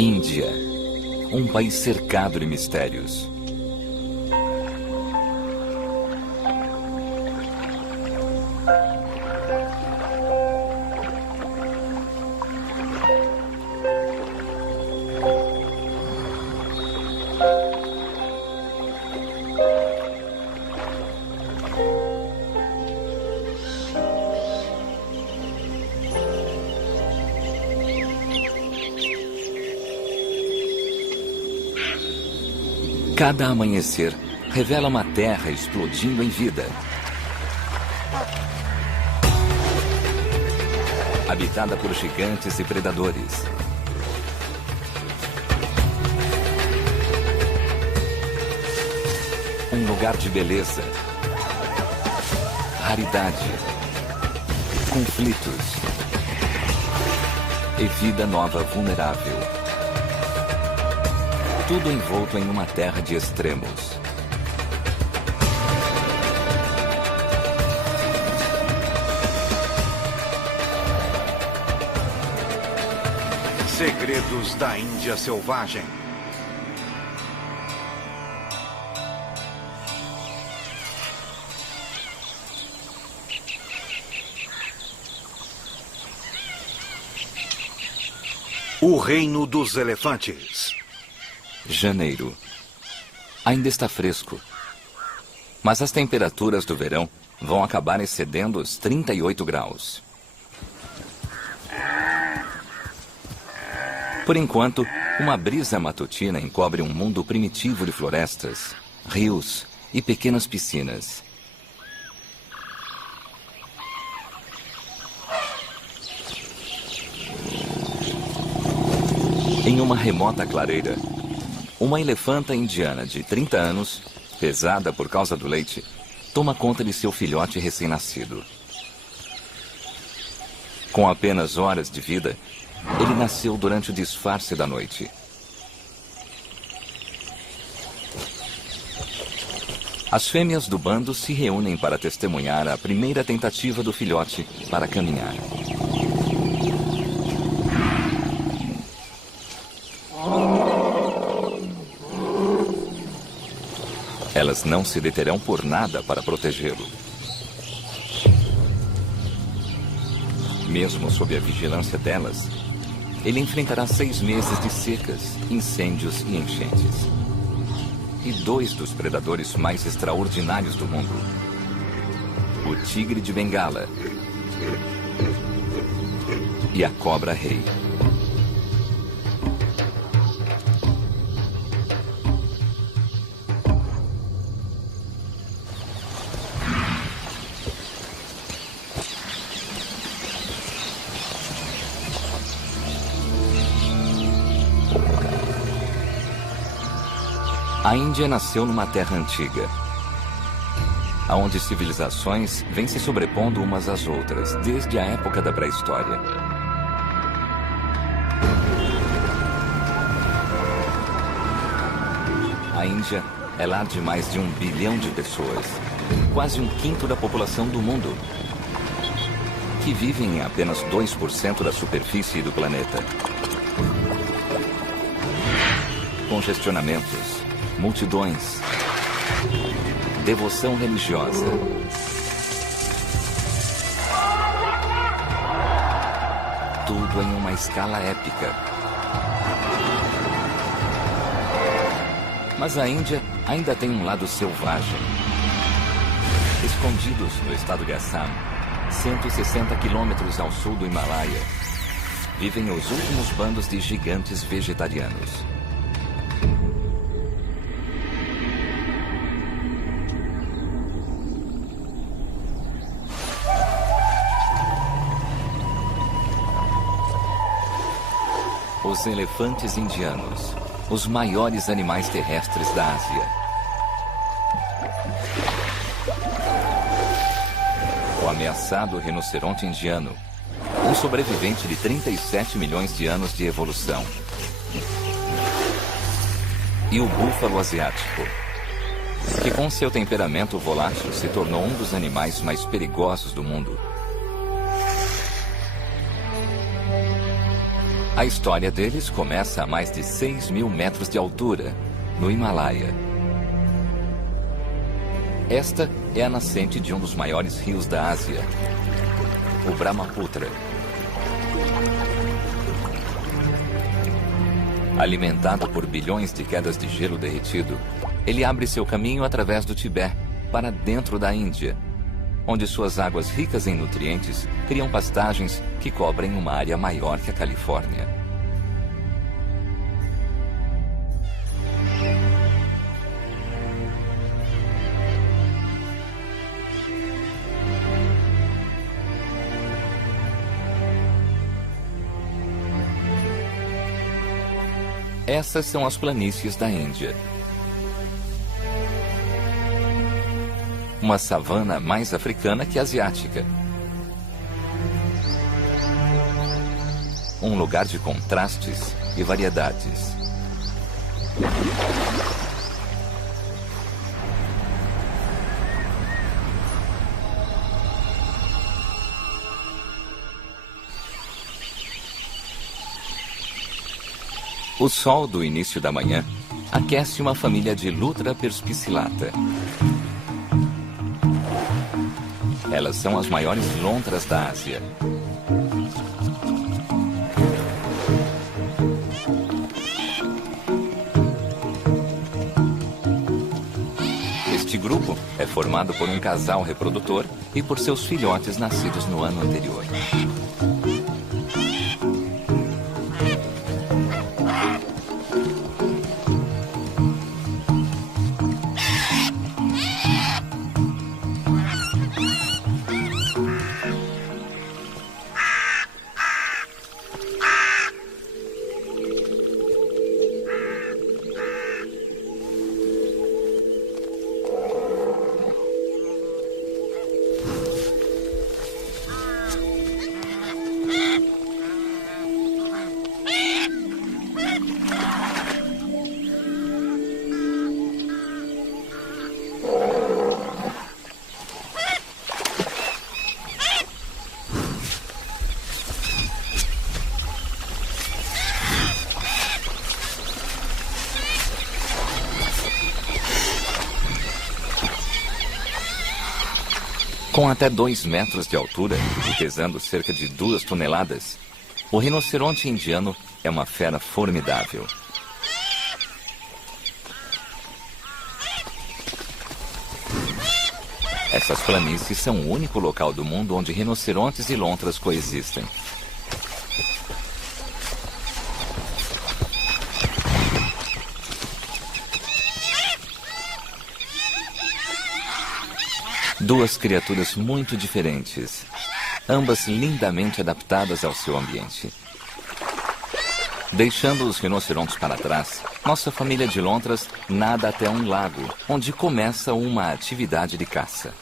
Índia, um país cercado de mistérios. Cada amanhecer revela uma terra explodindo em vida. Habitada por gigantes e predadores. Um lugar de beleza, raridade, conflitos e vida nova vulnerável. Tudo envolto em uma terra de extremos. Segredos da Índia Selvagem. O Reino dos Elefantes. Janeiro. Ainda está fresco. Mas as temperaturas do verão vão acabar excedendo os 38 graus. Por enquanto, uma brisa matutina encobre um mundo primitivo de florestas, rios e pequenas piscinas. Em uma remota clareira, uma elefanta indiana de 30 anos, pesada por causa do leite, toma conta de seu filhote recém-nascido. Com apenas horas de vida, ele nasceu durante o disfarce da noite. As fêmeas do bando se reúnem para testemunhar a primeira tentativa do filhote para caminhar. Elas não se deterão por nada para protegê-lo. Mesmo sob a vigilância delas, ele enfrentará 6 meses de secas, incêndios e enchentes. E 2 dos predadores mais extraordinários do mundo. O tigre de Bengala e a cobra-rei. A Índia nasceu numa terra antiga, onde civilizações vêm se sobrepondo umas às outras, desde a época da pré-história. A Índia é lar de mais de 1 bilhão de pessoas, quase 1/5 da população do mundo, que vivem em apenas 2% da superfície do planeta. Congestionamentos, multidões, devoção religiosa. Tudo em uma escala épica. Mas a Índia ainda tem um lado selvagem. Escondidos no estado de Assam, 160 quilômetros ao sul do Himalaia, vivem os últimos bandos de gigantes vegetarianos. Os elefantes indianos, os maiores animais terrestres da Ásia. O ameaçado rinoceronte indiano, um sobrevivente de 37 milhões de anos de evolução. E o búfalo asiático, que com seu temperamento volátil se tornou um dos animais mais perigosos do mundo. A história deles começa a mais de 6.000 metros de altura, no Himalaia. Esta é a nascente de um dos maiores rios da Ásia, o Brahmaputra. Alimentado por bilhões de quedas de gelo derretido, ele abre seu caminho através do Tibete para dentro da Índia, onde suas águas ricas em nutrientes criam pastagens que cobrem uma área maior que a Califórnia. Essas são as planícies da Índia. Uma savana mais africana que asiática. Um lugar de contrastes e variedades. O sol do início da manhã aquece uma família de Lutra perspicillata. Elas são as maiores lontras da Ásia. Este grupo é formado por um casal reprodutor e por seus filhotes nascidos no ano anterior. Com até 2 metros de altura e pesando cerca de 2 toneladas, o rinoceronte indiano é uma fera formidável. Essas planícies são o único local do mundo onde rinocerontes e lontras coexistem. Duas criaturas muito diferentes, ambas lindamente adaptadas ao seu ambiente. Deixando os rinocerontes para trás, nossa família de lontras nada até um lago, onde começa uma atividade de caça.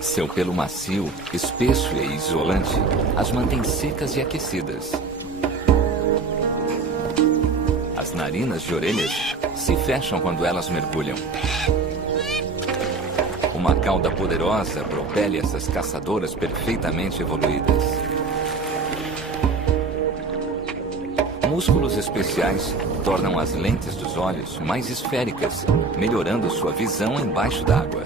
Seu pelo macio, espesso e isolante as mantém secas e aquecidas. As narinas de orelhas se fecham quando elas mergulham. Uma cauda poderosa propele essas caçadoras perfeitamente evoluídas. Músculos especiais tornam as lentes dos olhos mais esféricas, melhorando sua visão embaixo d'água.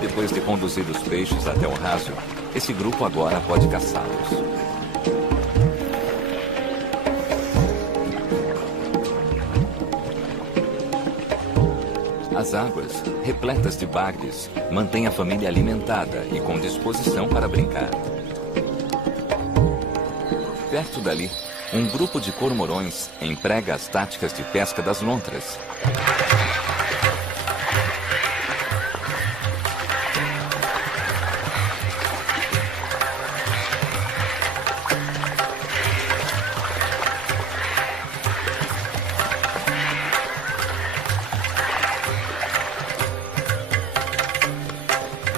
Depois de conduzir os peixes até o raso, esse grupo agora pode caçá-los. As águas, repletas de bagres, mantêm a família alimentada e com disposição para brincar. Perto dali, um grupo de cormorões emprega as táticas de pesca das lontras.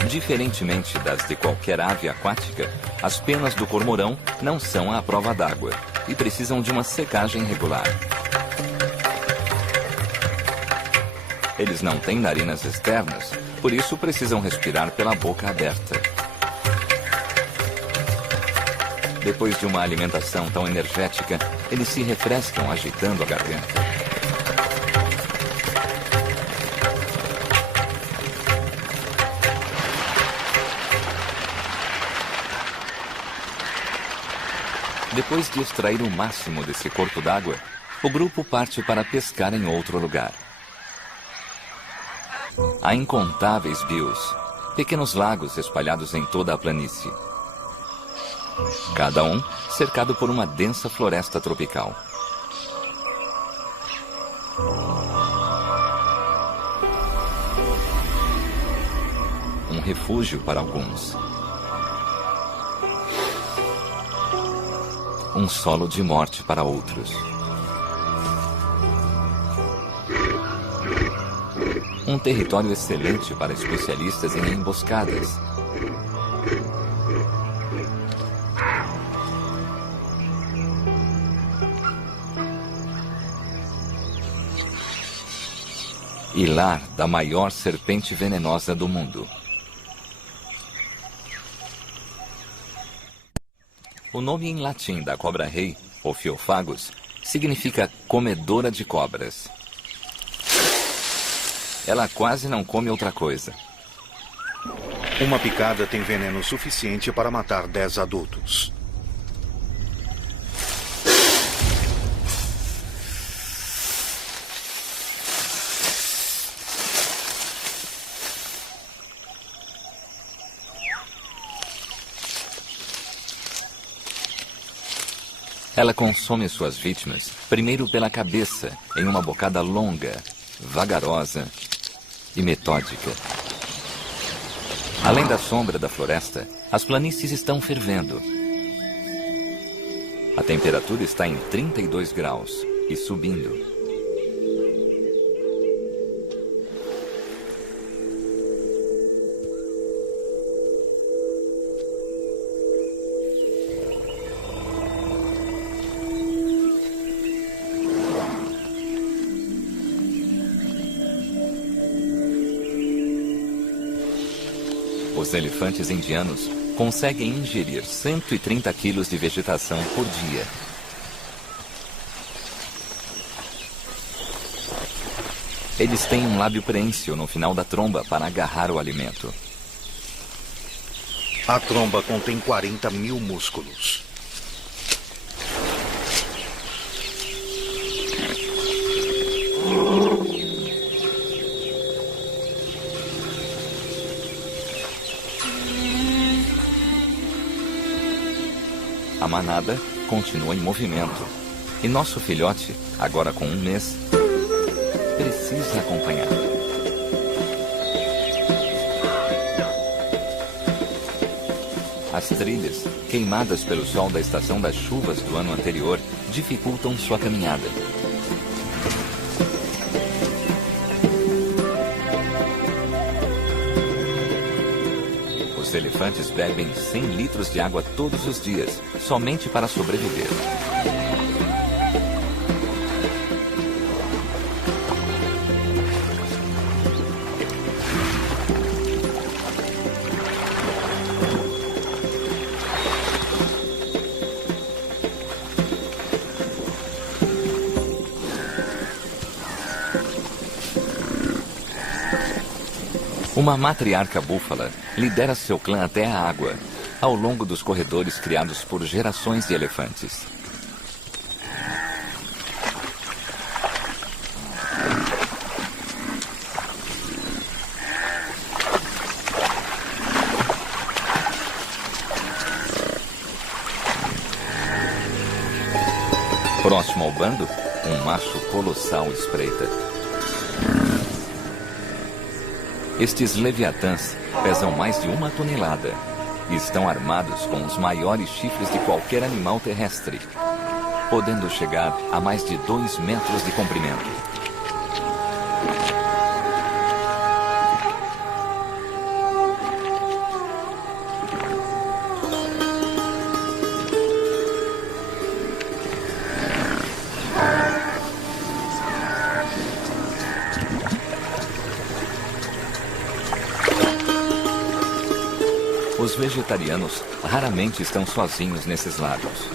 Diferentemente das de qualquer ave aquática, as penas do cormorão não são à prova d'água e precisam de uma secagem regular. Eles não têm narinas externas, por isso precisam respirar pela boca aberta. Depois de uma alimentação tão energética, eles se refrescam agitando a garganta. Depois de extrair o máximo desse corpo d'água, o grupo parte para pescar em outro lugar. Há incontáveis bios, pequenos lagos espalhados em toda a planície. Cada um cercado por uma densa floresta tropical. Um refúgio para alguns. Um solo de morte para outros. Um território excelente para especialistas em emboscadas. E lar da maior serpente venenosa do mundo. O nome em latim da cobra-rei, Ophiophagos, significa comedora de cobras. Ela quase não come outra coisa. Uma picada tem veneno suficiente para matar 10 adultos. Ela consome suas vítimas, primeiro pela cabeça, em uma bocada longa, vagarosa e metódica. Além da sombra da floresta, as planícies estão fervendo. A temperatura está em 32 graus e subindo. Os elefantes indianos conseguem ingerir 130 quilos de vegetação por dia. Eles têm um lábio prênsil no final da tromba para agarrar o alimento. A tromba contém 40 mil músculos. A manada continua em movimento. E nosso filhote, agora com 1 mês, precisa acompanhar. As trilhas, queimadas pelo sol da estação das chuvas do ano anterior, dificultam sua caminhada. Os elefantes bebem 100 litros de água todos os dias, somente para sobreviver. Uma matriarca búfala lidera seu clã até a água, ao longo dos corredores criados por gerações de elefantes. Próximo ao bando, um macho colossal espreita. Estes leviatãs pesam mais de 1 tonelada e estão armados com os maiores chifres de qualquer animal terrestre, podendo chegar a mais de 2 metros de comprimento. vegetarianos raramente estão sozinhos nesses lagos.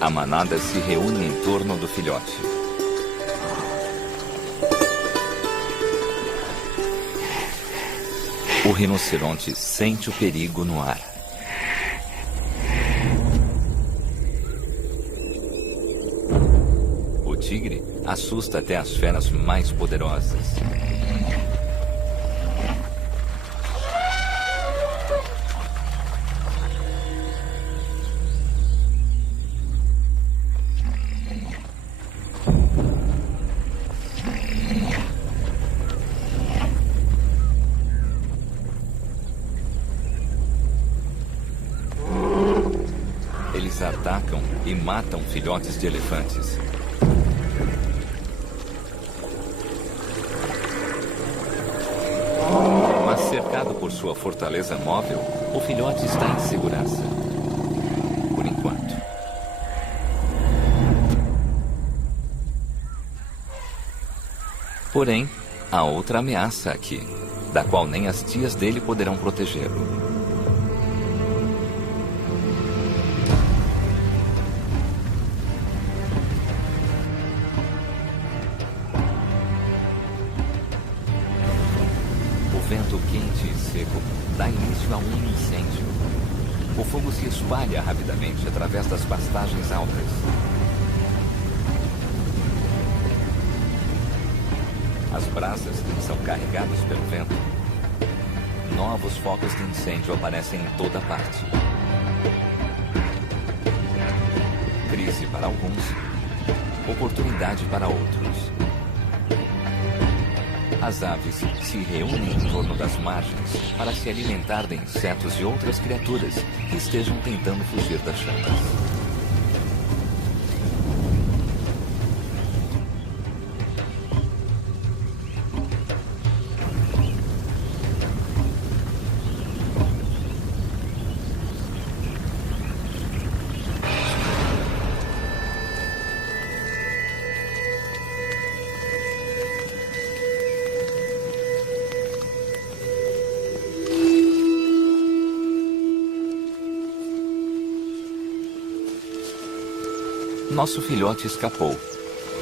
A manada se reúne em torno do filhote. O rinoceronte sente o perigo no ar. O tigre assusta até as feras mais poderosas. Eles atacam e matam filhotes de elefantes. Mas cercado por sua fortaleza móvel, o filhote está em segurança. Por enquanto. Porém, há outra ameaça aqui, da qual nem as tias dele poderão protegê-lo. O vento quente e seco dá início a um incêndio. O fogo se espalha rapidamente através das pastagens altas. As brasas são carregadas pelo vento. Novos focos de incêndio aparecem em toda parte. Crise para alguns, oportunidade para outros. As aves se reúnem em torno das margens para se alimentar de insetos e outras criaturas que estejam tentando fugir das chamas. Nosso filhote escapou,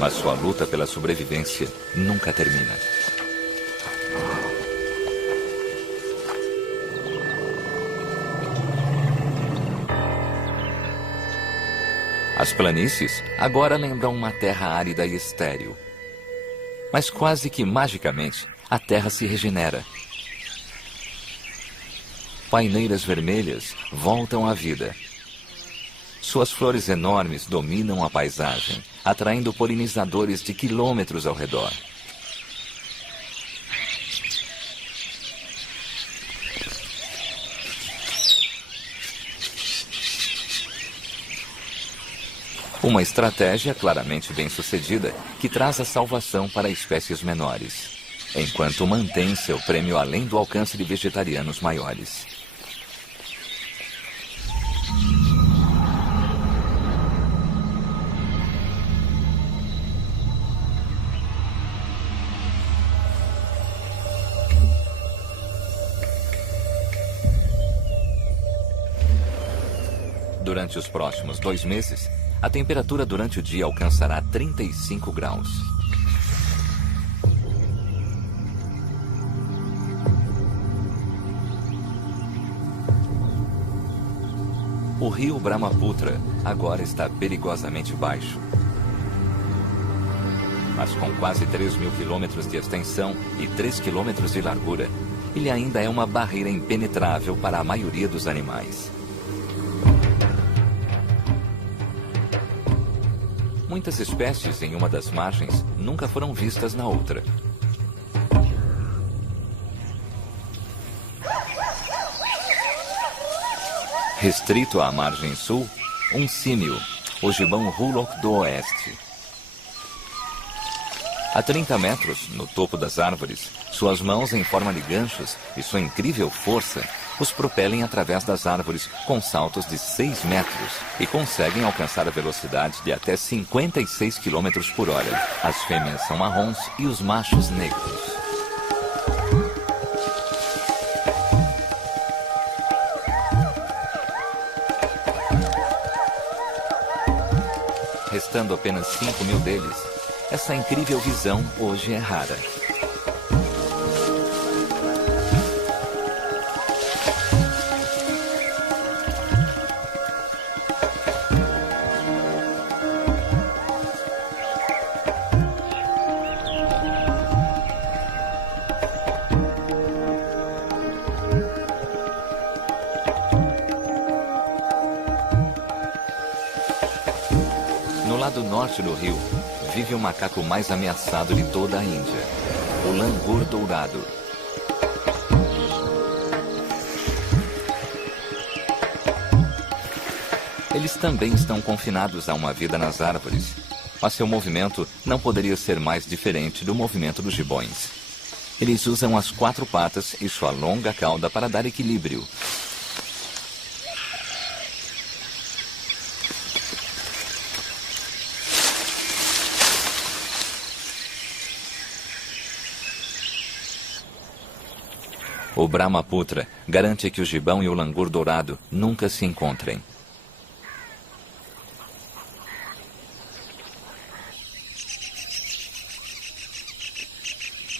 mas sua luta pela sobrevivência nunca termina. As planícies agora lembram uma terra árida e estéril. Mas quase que magicamente, a terra se regenera. Paineiras vermelhas voltam à vida. Suas flores enormes dominam a paisagem, atraindo polinizadores de quilômetros ao redor. Uma estratégia claramente bem-sucedida que traz a salvação para espécies menores, enquanto mantém seu prêmio além do alcance de vegetarianos maiores. Durante os próximos 2 meses, a temperatura durante o dia alcançará 35 graus. O rio Brahmaputra agora está perigosamente baixo. Mas com quase 3.000 quilômetros de extensão e 3 quilômetros de largura, ele ainda é uma barreira impenetrável para a maioria dos animais. Muitas espécies em uma das margens nunca foram vistas na outra. Restrito à margem sul, um símio, o gibão Rulock do Oeste. A 30 metros, no topo das árvores, suas mãos em forma de ganchos e sua incrível força os propelem através das árvores com saltos de 6 metros e conseguem alcançar a velocidade de até 56 km por hora. As fêmeas são marrons e os machos negros. Restando apenas 5.000 deles, essa incrível visão hoje é rara. No lado norte do rio, vive o macaco mais ameaçado de toda a Índia, o langur dourado. Eles também estão confinados a uma vida nas árvores, mas seu movimento não poderia ser mais diferente do movimento dos gibões. Eles usam as 4 patas e sua longa cauda para dar equilíbrio. O Brahmaputra garante que o gibão e o langur dourado nunca se encontrem.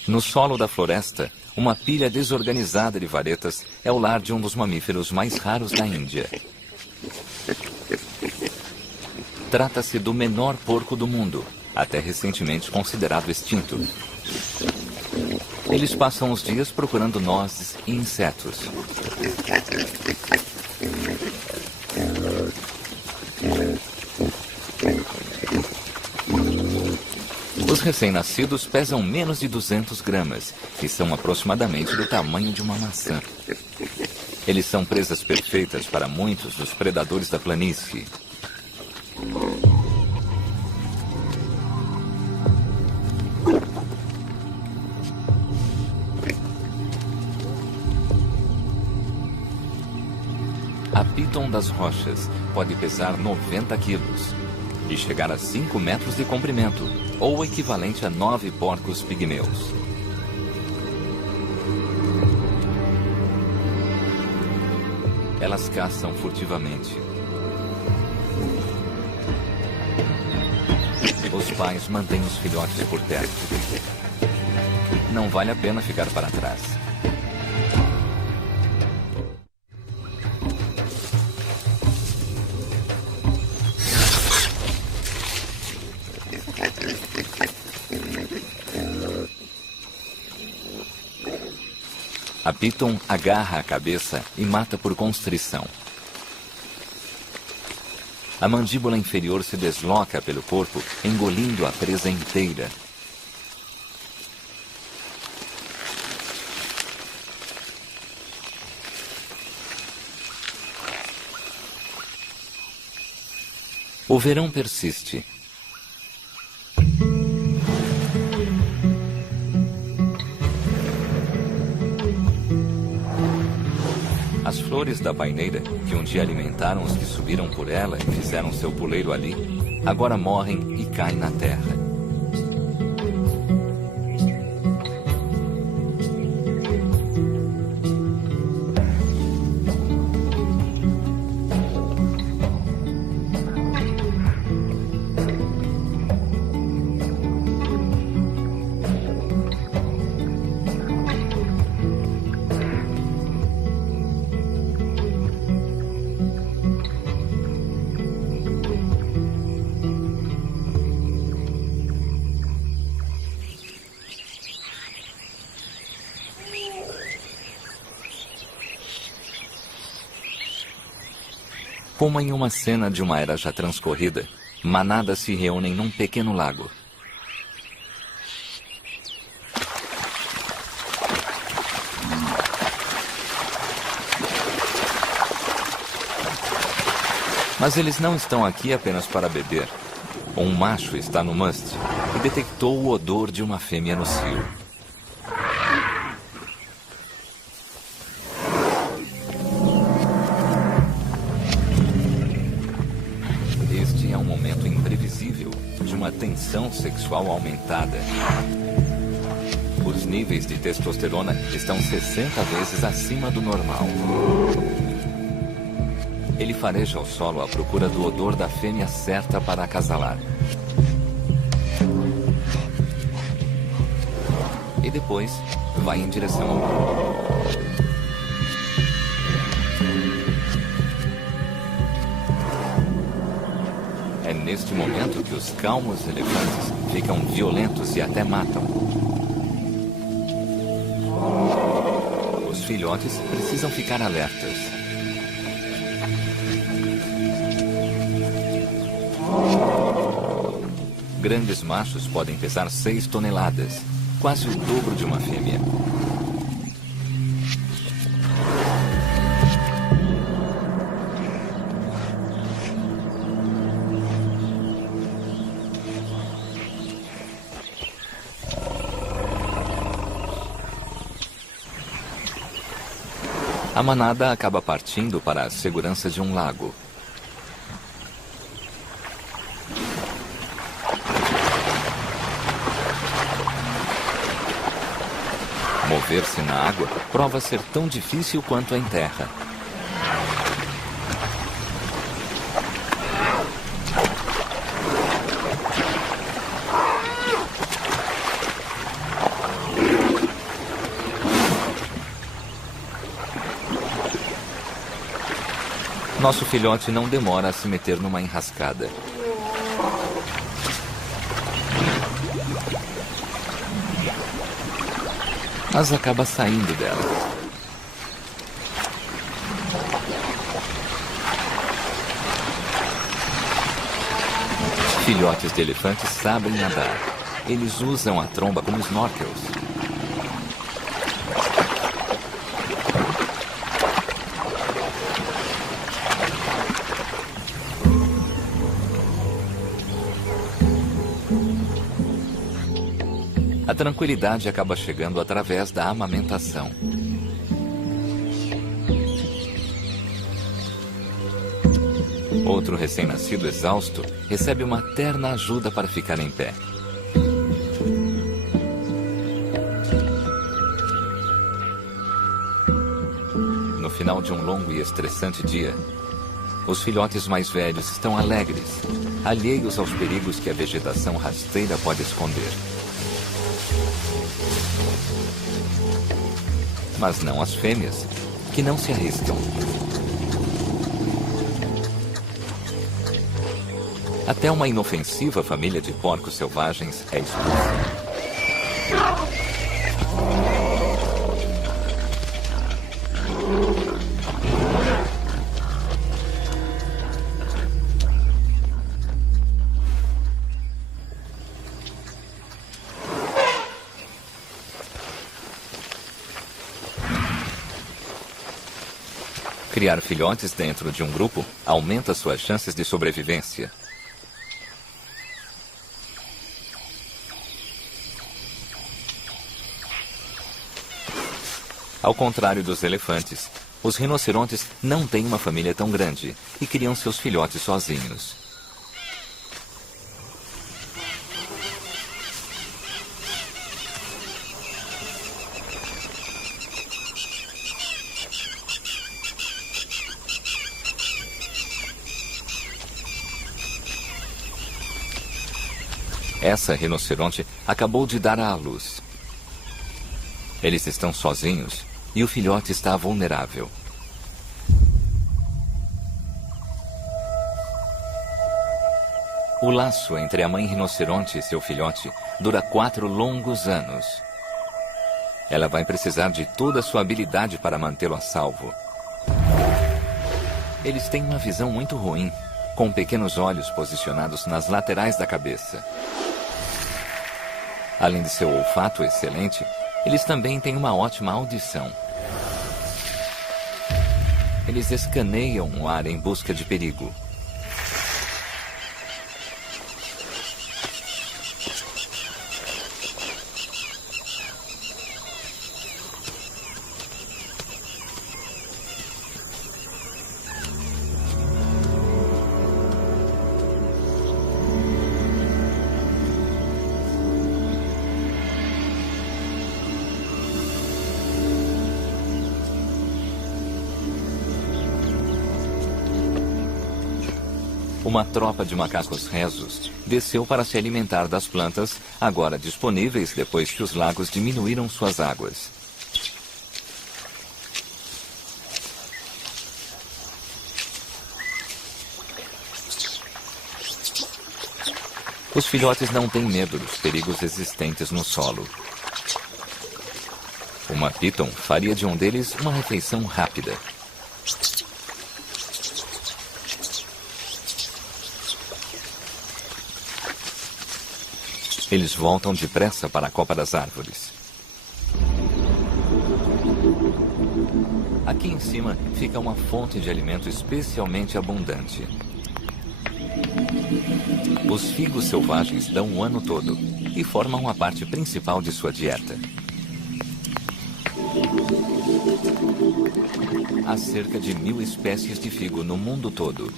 No solo da floresta, uma pilha desorganizada de varetas é o lar de um dos mamíferos mais raros da Índia. Trata-se do menor porco do mundo, até recentemente considerado extinto. Eles passam os dias procurando nozes e insetos. Os recém-nascidos pesam menos de 200 gramas e são aproximadamente do tamanho de uma maçã. Eles são presas perfeitas para muitos dos predadores da planície. A piton das rochas pode pesar 90 quilos e chegar a 5 metros de comprimento, ou o equivalente a 9 porcos pigmeus. Elas caçam furtivamente. Os pais mantêm os filhotes por perto. Não vale a pena ficar para trás. A piton agarra a cabeça e mata por constrição. A mandíbula inferior se desloca pelo corpo, engolindo a presa inteira. O verão persiste. As flores da paineira, que um dia alimentaram os que subiram por ela e fizeram seu puleiro ali, agora morrem e caem na terra. Como em uma cena de uma era já transcorrida, manadas se reúnem num pequeno lago. Mas eles não estão aqui apenas para beber. Um macho está no must e detectou o odor de uma fêmea no cio. tensão sexual aumentada. Os níveis de testosterona estão 60 vezes acima do normal. Ele fareja o solo à procura do odor da fêmea certa para acasalar. E depois vai em direção ao grupo. É neste momento que os calmos elefantes ficam violentos e até matam. Os filhotes precisam ficar alertas. Grandes machos podem pesar 6 toneladas, quase o dobro de uma fêmea. A manada acaba partindo para a segurança de um lago. Mover-se na água prova ser tão difícil quanto em terra. Nosso filhote não demora a se meter numa enrascada. Mas acaba saindo dela. Filhotes de elefantes sabem nadar. Eles usam a tromba como snorkels. A tranquilidade acaba chegando através da amamentação. Outro recém-nascido exausto recebe uma terna ajuda para ficar em pé. No final de um longo e estressante dia, os filhotes mais velhos estão alegres, alheios aos perigos que a vegetação rasteira pode esconder. Mas não as fêmeas, que não se arriscam. Até uma inofensiva família de porcos selvagens é expulsa. Criar filhotes dentro de um grupo aumenta suas chances de sobrevivência. Ao contrário dos elefantes, os rinocerontes não têm uma família tão grande e criam seus filhotes sozinhos. Essa rinoceronte acabou de dar à luz. Eles estão sozinhos e o filhote está vulnerável. O laço entre a mãe rinoceronte e seu filhote dura 4 longos anos. Ela vai precisar de toda a sua habilidade para mantê-lo a salvo. Eles têm uma visão muito ruim, com pequenos olhos posicionados nas laterais da cabeça. Além de seu olfato excelente, eles também têm uma ótima audição. Eles escaneiam o ar em busca de perigo. uma tropa de macacos rezos desceu para se alimentar das plantas, agora disponíveis depois que os lagos diminuíram suas águas. Os filhotes não têm medo dos perigos existentes no solo. Uma piton faria de um deles uma refeição rápida. Eles voltam depressa para a copa das árvores. Aqui em cima fica uma fonte de alimento especialmente abundante. Os figos selvagens dão o ano todo e formam a parte principal de sua dieta. Há cerca de 1000 espécies de figo no mundo todo.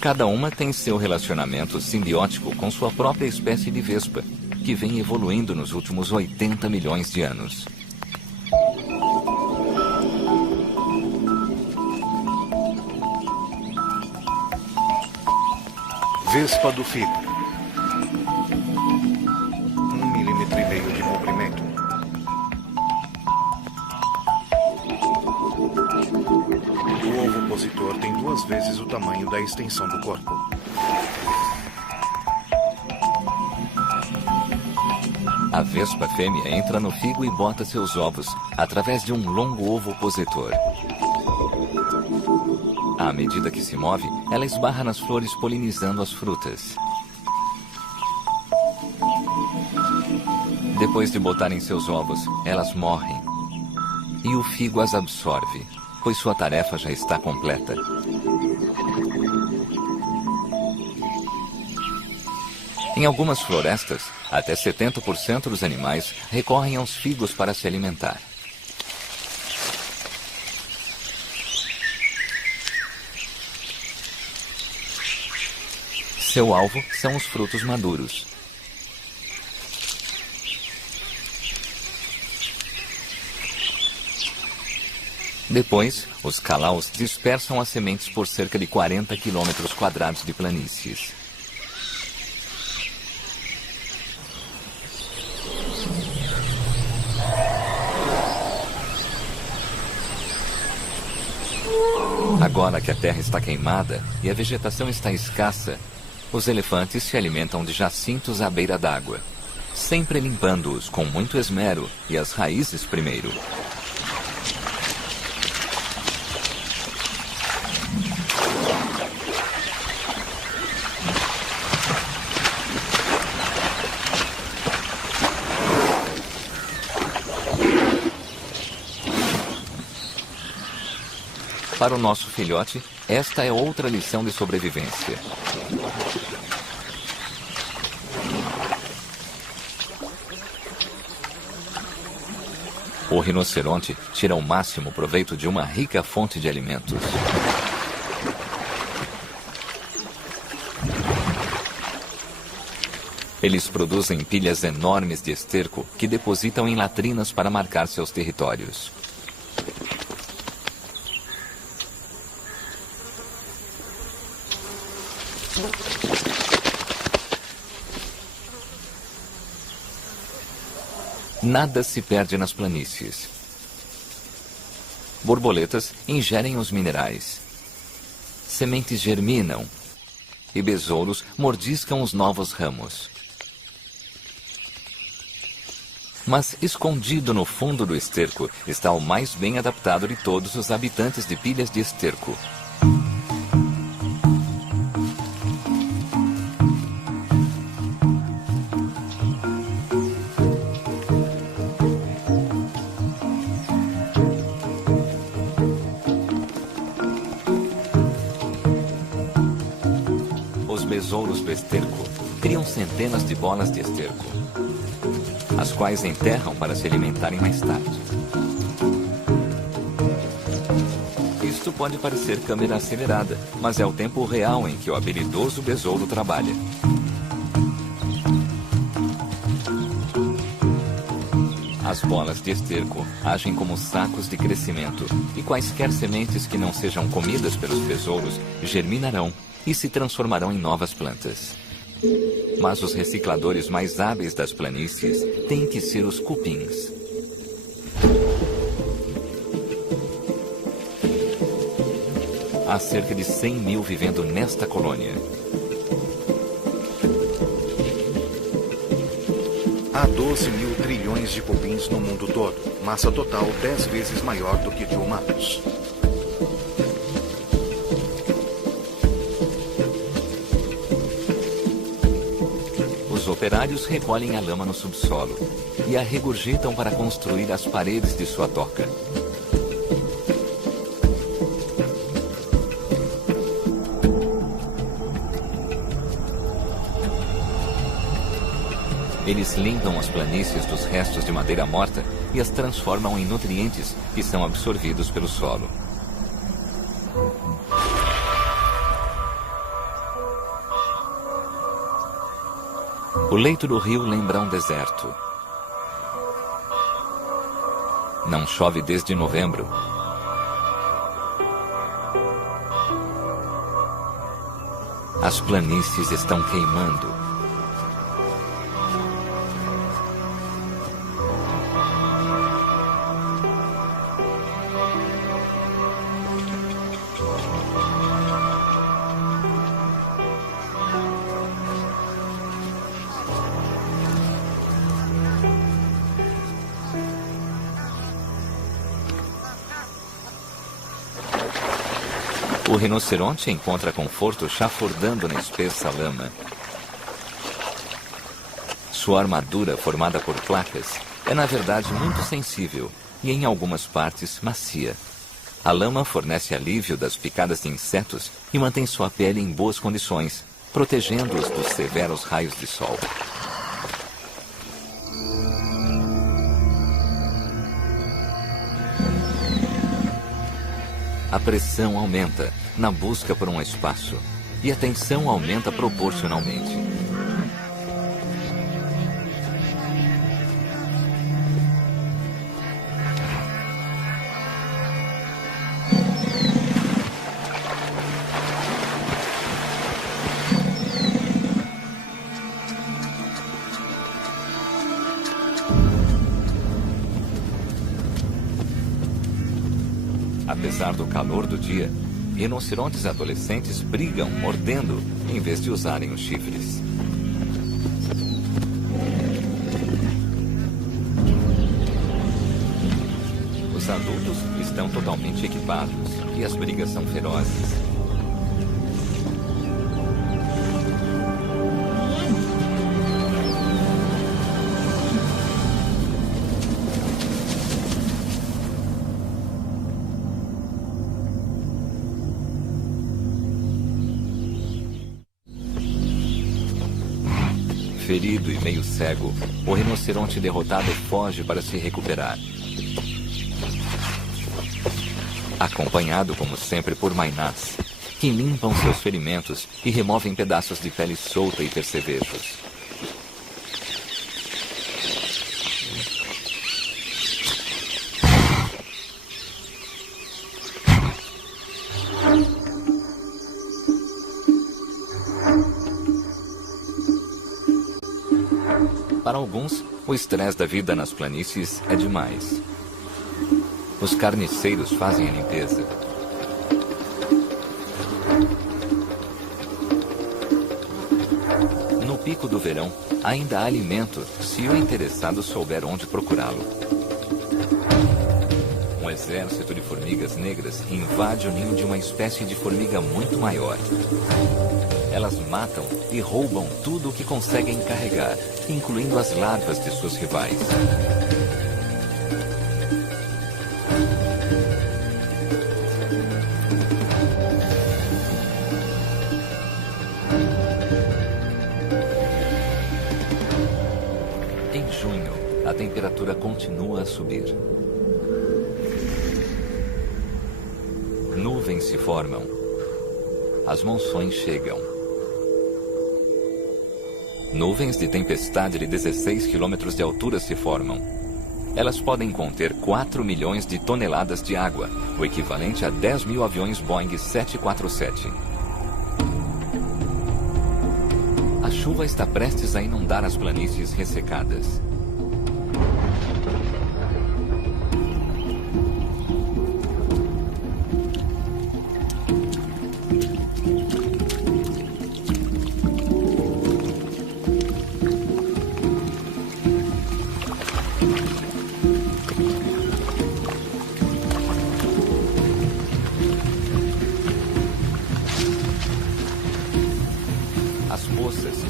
Cada uma tem seu relacionamento simbiótico com sua própria espécie de vespa, que vem evoluindo nos últimos 80 milhões de anos. Vespa do figo. 1,5 milímetro de comprimento. O ovopositor tem 2 vezes o tamanho da extensão do corpo. A vespa fêmea entra no figo e bota seus ovos através de um longo ovopositor. À medida que se move, ela esbarra nas flores polinizando as frutas. Depois de botarem seus ovos, elas morrem. E o figo as absorve, pois sua tarefa já está completa. Em algumas florestas, até 70% dos animais recorrem aos figos para se alimentar. Seu alvo são os frutos maduros. Depois, os calaus dispersam as sementes por cerca de 40 quilômetros quadrados de planícies. Agora que a terra está queimada e a vegetação está escassa, os elefantes se alimentam de jacintos à beira d'água, sempre limpando-os com muito esmero e as raízes primeiro. Para o nosso filhote, esta é outra lição de sobrevivência. O rinoceronte tira o máximo proveito de uma rica fonte de alimentos. Eles produzem pilhas enormes de esterco que depositam em latrinas para marcar seus territórios. Nada se perde nas planícies. Borboletas ingerem os minerais. Sementes germinam. E besouros mordiscam os novos ramos. Mas escondido no fundo do esterco está o mais bem adaptado de todos os habitantes de pilhas de esterco. Os besouros do esterco criam centenas de bolas de esterco, as quais enterram para se alimentarem mais tarde. Isto pode parecer câmera acelerada, mas é o tempo real em que o habilidoso besouro trabalha. As bolas de esterco agem como sacos de crescimento, e quaisquer sementes que não sejam comidas pelos besouros germinarão e se transformarão em novas plantas. Mas os recicladores mais hábeis das planícies têm que ser os cupins. Há cerca de 100 mil vivendo nesta colônia. Há 12 mil trilhões de cupins no mundo todo, massa total 10 vezes maior do que de humanos. Os operários recolhem a lama no subsolo e a regurgitam para construir as paredes de sua toca. Eles limpam as planícies dos restos de madeira morta e as transformam em nutrientes que são absorvidos pelo solo. O leito do rio lembra um deserto. Não chove desde novembro. As planícies estão queimando. O rinoceronte encontra conforto chafurdando na espessa lama. Sua armadura, formada por placas, é na verdade muito sensível e em algumas partes macia. A lama fornece alívio das picadas de insetos e mantém sua pele em boas condições, protegendo-os dos severos raios de sol. A pressão aumenta na busca por um espaço e a tensão aumenta proporcionalmente. Apesar do calor do dia, rinocerontes adolescentes brigam mordendo em vez de usarem os chifres. Os adultos estão totalmente equipados e as brigas são ferozes. Ferido e meio cego, o rinoceronte derrotado foge para se recuperar. Acompanhado, como sempre, por mainás, que limpam seus ferimentos e removem pedaços de pele solta e percevejos. Para alguns, o estresse da vida nas planícies é demais. Os carniceiros fazem a limpeza. No pico do verão, ainda há alimento se o interessado souber onde procurá-lo. Um exército de formigas negras invade o ninho de uma espécie de formiga muito maior. Elas matam e roubam tudo o que conseguem carregar, incluindo as larvas de suas rivais. Em junho, a temperatura continua a subir. Nuvens se formam. As monções chegam. Nuvens de tempestade de 16 quilômetros de altura se formam. Elas podem conter 4 milhões de toneladas de água, o equivalente a 10 mil aviões Boeing 747. A chuva está prestes a inundar as planícies ressecadas.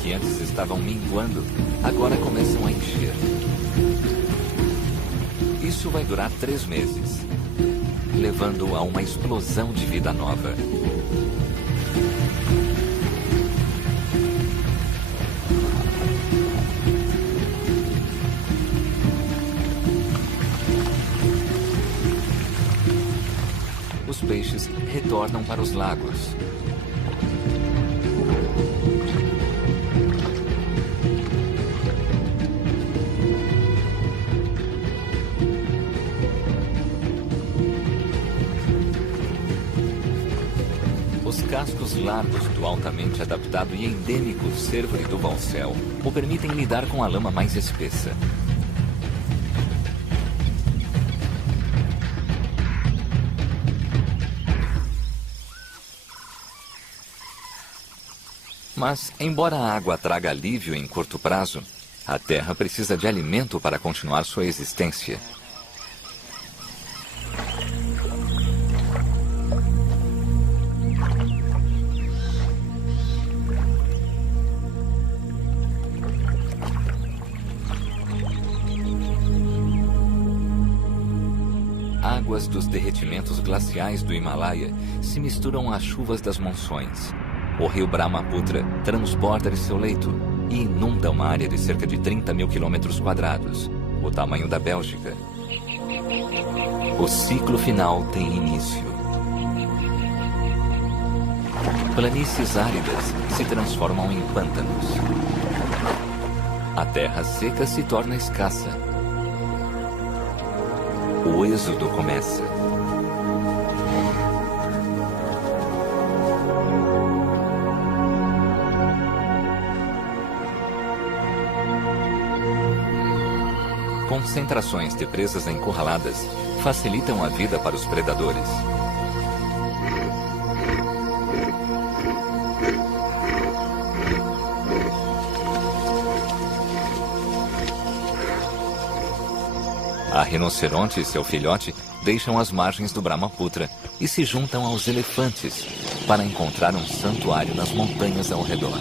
Que antes estavam minguando, agora começam a encher. Isso vai durar 3 meses, levando a uma explosão de vida nova. Os peixes retornam para os lagos. Os cascos largos do altamente adaptado e endêmico cervo de Duval-Cel o permitem lidar com a lama mais espessa. Mas, embora a água traga alívio em curto prazo, a Terra precisa de alimento para continuar sua existência. Águas dos derretimentos glaciais do Himalaia se misturam às chuvas das monções. O rio Brahmaputra transborda de seu leito e inunda uma área de cerca de 30 mil quilômetros quadrados, o tamanho da Bélgica. O ciclo final tem início. Planícies áridas se transformam em pântanos. A terra seca se torna escassa. O êxodo começa. Concentrações de presas encurraladas facilitam a vida para os predadores. A rinoceronte e seu filhote deixam as margens do Brahmaputra e se juntam aos elefantes para encontrar um santuário nas montanhas ao redor.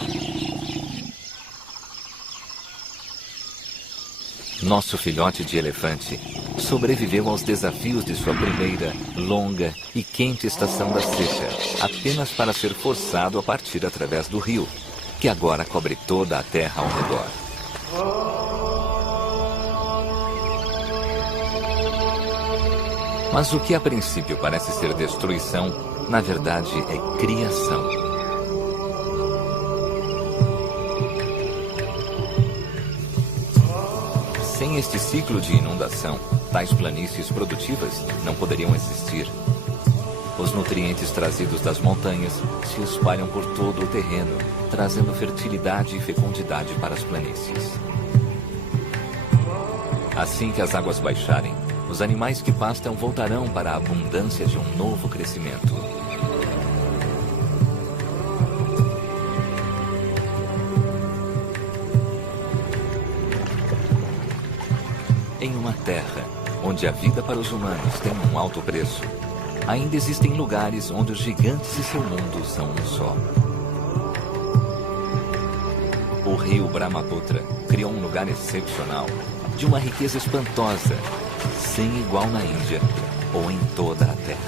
Nosso filhote de elefante sobreviveu aos desafios de sua primeira, longa e quente estação da seca, apenas para ser forçado a partir através do rio, que agora cobre toda a terra ao redor. Mas o que a princípio parece ser destruição, na verdade é criação. Sem este ciclo de inundação, tais planícies produtivas não poderiam existir. Os nutrientes trazidos das montanhas se espalham por todo o terreno, trazendo fertilidade e fecundidade para as planícies. Assim que as águas baixarem, os animais que pastam voltarão para a abundância de um novo crescimento. Em uma terra onde a vida para os humanos tem um alto preço, ainda existem lugares onde os gigantes e seu mundo são um só. O rio Brahmaputra criou um lugar excepcional, de uma riqueza espantosa, sem igual na Índia ou em toda a Terra.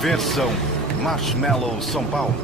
Versão Marshmallow São Paulo.